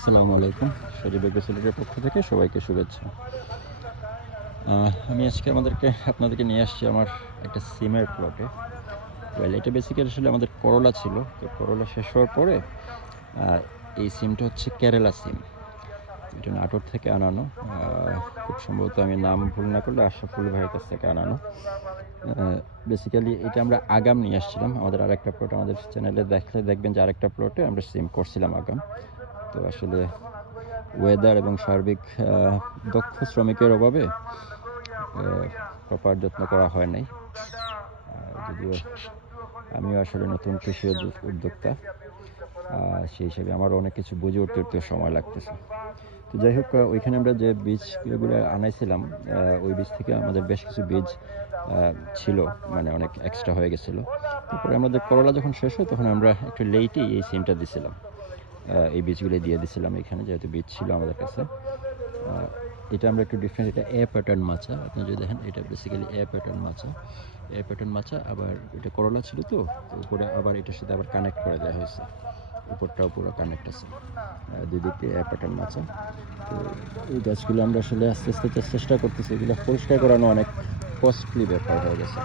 আসসালামু আলাইকুম। শরীফ এগ্রোসিটির পক্ষ থেকে সবাইকে শুভেচ্ছা। আমি আজকে আপনাদেরকে নিয়ে আসছি আমার একটা সিমের প্লটে। এটা বেসিক্যালি আসলে আমাদের করলা ছিল। তো করলা শেষ হওয়ার পরে এই সিমটা হচ্ছে কেরালা সিম। এটা নাটোর থেকে আনানো। খুব সম্ভবত আমি নাম ভুল না করলে আশরাফুল ভাইয়ের কাছ থেকে আনানো। বেসিক্যালি এটা আমরা আগাম নিয়ে আসছিলাম। আমাদের আরেকটা প্লট, আমাদের চ্যানেলে দেখবেন যে আরেকটা প্লটে আমরা সিম করছিলাম আগাম। তো আসলে ওয়েদার এবং সার্বিক দক্ষ শ্রমিকের অভাবে প্রপার যত্ন করা হয় নাই। যদিও আমিও আসলে নতুন কৃষি উদ্যোক্তা, সেই হিসেবে আমারও অনেক কিছু বুঝে উঠতে সময় লাগতেছে। তো যাই হোক, ওইখানে আমরা যে বীজগুলো আনাইছিলাম, ওই বীজ থেকে আমাদের বেশ কিছু বীজ ছিল, মানে অনেক এক্সট্রা হয়ে গেছিলো। তারপরে আমাদের করলা যখন শেষ হয় তখন আমরা একটু লেটেই এই সিমটা দিছিলাম, এই বীজগুলো দিয়ে দিছিলাম এখানে, যেহেতু বীজ ছিল আমাদের কাছে। এটা আমরা একটু ডিফারেন্ট, এটা এ প্যাটার্ন মাচা। আপনি যদি দেখেন, এটা বেসিক্যালি এ প্যাটার্ন মাচা। আবার এটা করলা ছিল, তো উপরে আবার এটার সাথে আবার কানেক্ট করে দেওয়া হয়েছে, উপরটাও পুরো কানেক্ট আছে, দুই দিক দিয়ে এ প্যাটার্ন মাচা। তো এই গাছগুলো আমরা আসলে আস্তে আস্তে চেষ্টা করতেছি, এগুলো পরিষ্কার করানো অনেক কস্টলি ব্যাপার হয়ে গেছে,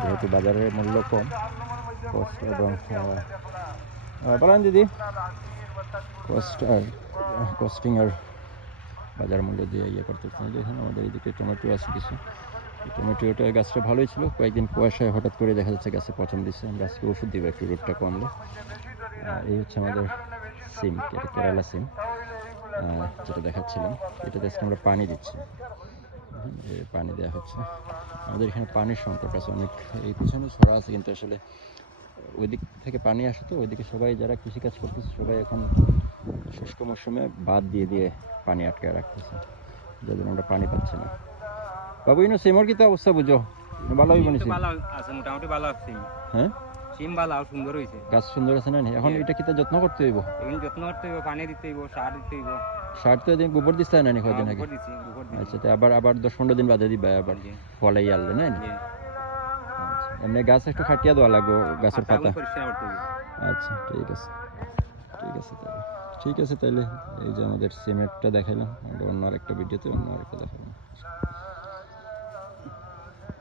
যেহেতু বাজারের মূল্য কম, কস্ট এবং বলেন দিদি, কস্টিং আর বাজার মূল্য দিয়ে করতেছি। দেখুন আমাদের এইদিকে টমেটো আছে কিছু, টমেটোটা গাছটা ভালোই ছিল, কয়েকদিন কুয়াশায় হঠাৎ করে দেখা যাচ্ছে গাছে পচন দিচ্ছে। আমরা আজকে ওষুধ দিব একটু রোদটা কমলে। এই হচ্ছে আমাদের সিম, এটা কেরালা সিম, যেটা দেখাচ্ছিলাম। এটাতে আজকে আমরা পানি দিচ্ছি, পানি দেওয়া হচ্ছে। আমাদের এখানে পানির সংকট আছে অনেক, এই পিছনে ছড়া আছে, কিন্তু আসলে ওই দিক থেকে পানি আসে, তো ওইদিকে সবাই যারা কৃষিকাজ করতেছে সবাই এখন শুষ্ক মৌসুমে বাদ দিয়ে পানি আটকায় রাখতেছে, যার জন্য আমরা পানি পাচ্ছি না। বাবু, ইনো সিমর কি অবস্থা বুঝো? ভালো হইব নি? ভালো আছে, মোটামুটি ভালো আছে। হ্যাঁ, সিম ভালো, সুন্দর হইছে, গাছ সুন্দর আছে না? এখন এটা কি যত্ন করতে হইব? এখন যত্ন করতে হইব, পানি দিতে হইব, সার দিতে হইব। সার তো এদিন গোবর দিতে হয় না কদিন আগে? গোবর দিছি। আচ্ছা, তো আবার 10-15 দিন বাদে দিবা আবার ফলাই আনলে, না? এমনি গাছ একটু খাটিয়া দেওয়া লাগবে, গাছের পাতা। আচ্ছা, ঠিক আছে তাহলে, ঠিক আছে তাহলে। এই যে আমাদের সিমেন্টটা দেখাইলাম, অন্য আরেকটা ভিডিওতে অন্য আরেকটা দেখাবো।